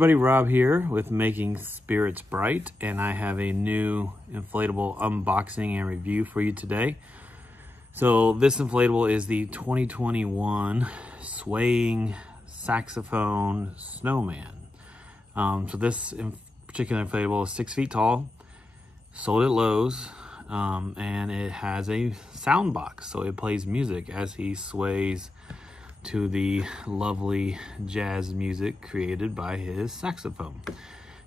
everybody, Rob here with Making Spirits Bright, and I have a new inflatable unboxing and review for you today. So this inflatable is the 2021 Swaying Saxophone Snowman. So this particular inflatable is 6 feet tall, sold at Lowe's, and it has a sound box, so it plays music as he sways to the lovely jazz music created by his saxophone.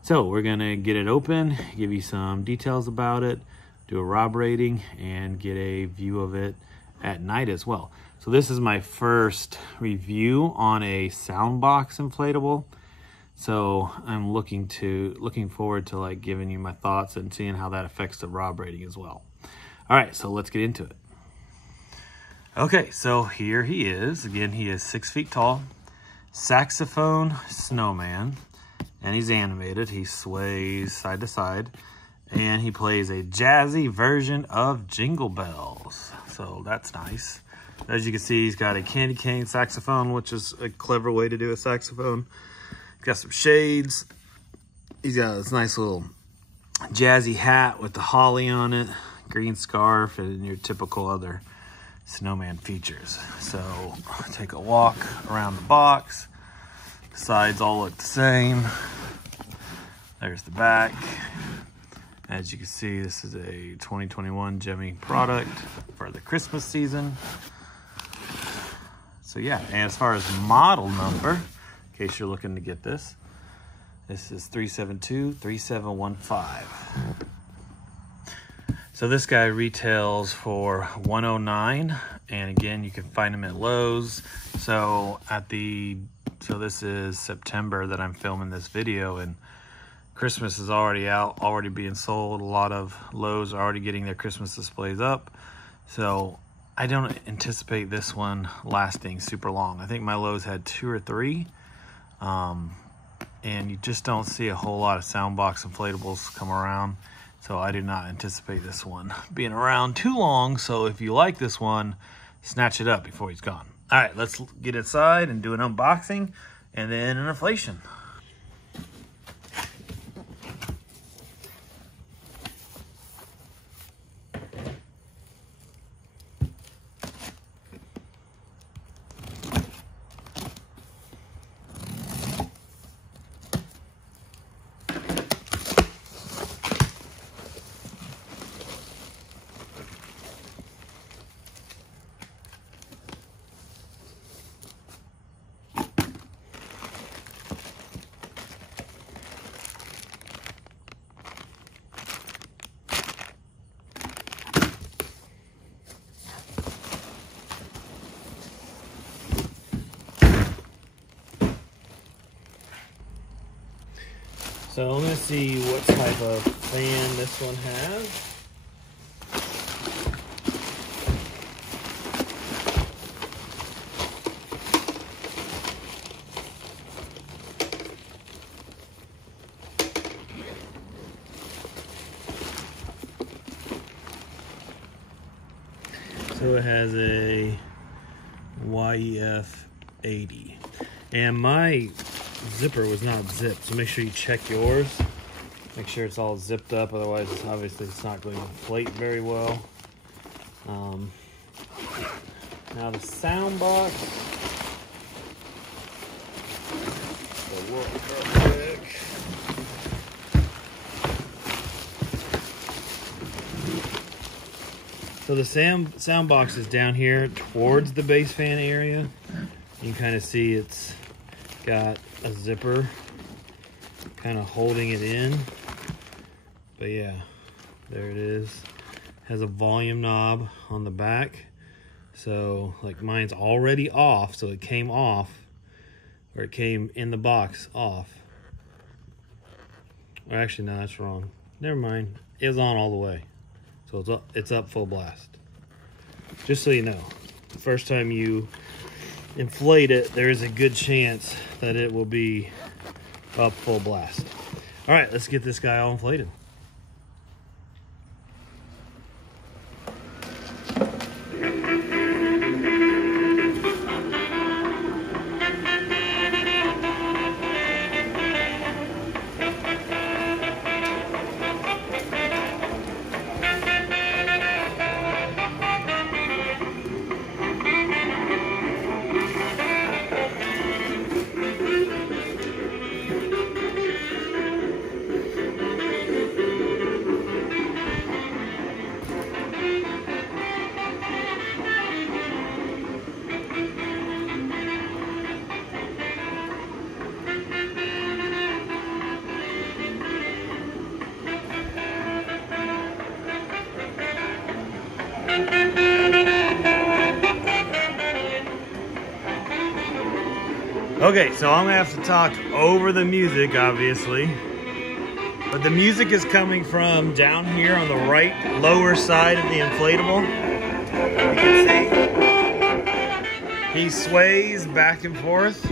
So we're gonna get it open, give you some details about it, do a Rob rating, and get a view of it at night as well. So this is my first review on a soundbox inflatable. So I'm looking forward to like giving you my thoughts and seeing how that affects the Rob rating as well. All right, so let's get into it. Okay, so here he is. Again, he is 6 feet tall, Saxophone Snowman, and he's animated. He sways side to side, and he plays a jazzy version of Jingle Bells. So that's nice. As you can see, he's got a candy cane saxophone, which is a clever way to do a saxophone. He's got some shades. He's got this nice little jazzy hat with the holly on it, green scarf, and your typical other Snowman features. So take a walk around the box. The sides all look the same. There's the back. As you can see, this is a 2021 Gemmy product for the Christmas season. So yeah, and as far as model number, in case you're looking to get this, this is 372-3715. So this guy retails for $109, and again, you can find him at Lowe's. So this is September that I'm filming this video, and Christmas is already out, already being sold. A lot of Lowe's are already getting their Christmas displays up. So I don't anticipate this one lasting super long. I think my Lowe's had 2 or 3, and you just don't see a whole lot of soundbox inflatables come around. So I do not anticipate this one being around too long. So if you like this one, snatch it up before he's gone. All right, let's get inside and do an unboxing and then an inflation. So I'm gonna see what type of fan this one has. So it has a YEF 80, and my zipper was not zipped, so make sure you check yours. Make sure it's all zipped up, otherwise obviously it's not going to inflate very well. Now the sound box. So the sound box is down here towards the bass fan area. You can kind of see it's got a zipper kind of holding it in, but yeah, there it is. Has a volume knob on the back, so like mine's already off, so it came off, or it came in the box off. Or actually, no, that's wrong, never mind, it was on all the way, so it's up full blast. Just so you know, the first time you inflate it, there is a good chance that it will be up full blast. All right, let's get this guy all inflated. Okay, so I'm gonna have to talk over the music, obviously. But the music is coming from down here on the right lower side of the inflatable. You can see he sways back and forth.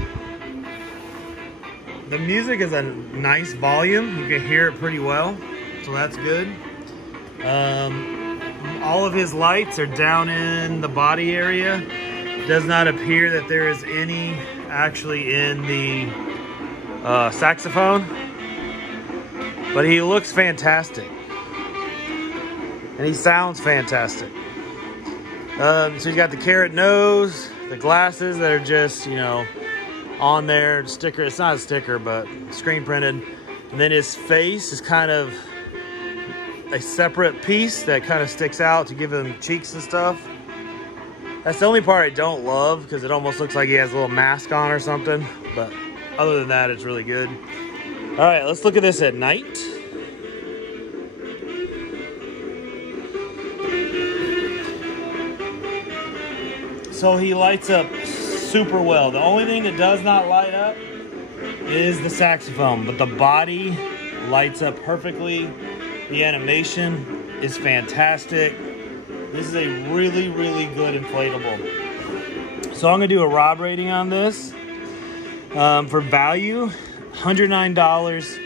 The music is a nice volume. You can hear it pretty well, so that's good. All of his lights are down in the body area. Does not appear that there is any actually in the saxophone, but he looks fantastic and he sounds fantastic. So he's got the carrot nose, the glasses that are just, you know, on there, sticker. It's not a sticker, but screen printed. And then his face is kind of a separate piece that kind of sticks out to give him cheeks and stuff. That's the only part I don't love, because it almost looks like he has a little mask on or something. But other than that, it's really good. All right, let's look at this at night. So he lights up super well. The only thing that does not light up is the saxophone, but the body lights up perfectly. The animation is fantastic. This is a really, really good inflatable. So I'm gonna do a Rob rating on this. For value, $109.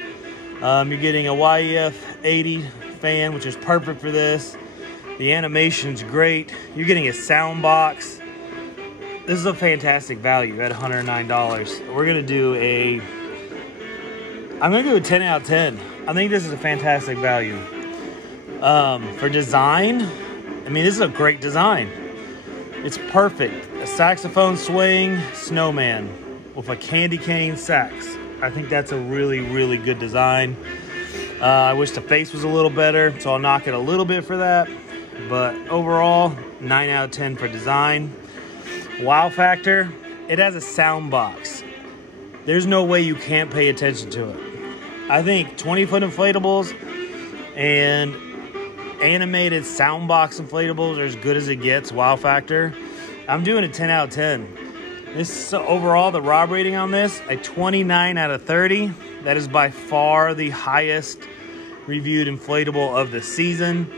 You're getting a YEF 80 fan, which is perfect for this. The animation's great. You're getting a sound box. This is a fantastic value at $109. We're gonna do I'm gonna do a 10 out of 10. I think this is a fantastic value. For design, I mean, this is a great design. It's perfect. A saxophone swaying snowman with a candy cane sax. I think that's a really, really good design. I wish the face was a little better, so I'll knock it a little bit for that. But overall, 9 out of 10 for design. Wow factor, it has a sound box. There's no way you can't pay attention to it. I think 20-foot inflatables and animated sound box inflatables are as good as it gets. Wow factor. I'm doing a 10 out of 10. This overall, the Rob rating on this, a 29 out of 30. That is by far the highest reviewed inflatable of the season.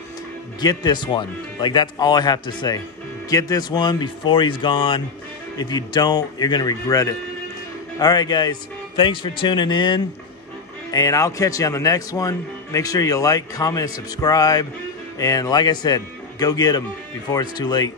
Get this one. Like, that's all I have to say. Get this one before he's gone. If you don't, you're gonna regret it. All right, guys, thanks for tuning in, and I'll catch you on the next one. Make sure you like, comment, and subscribe. And like I said, go get them before it's too late.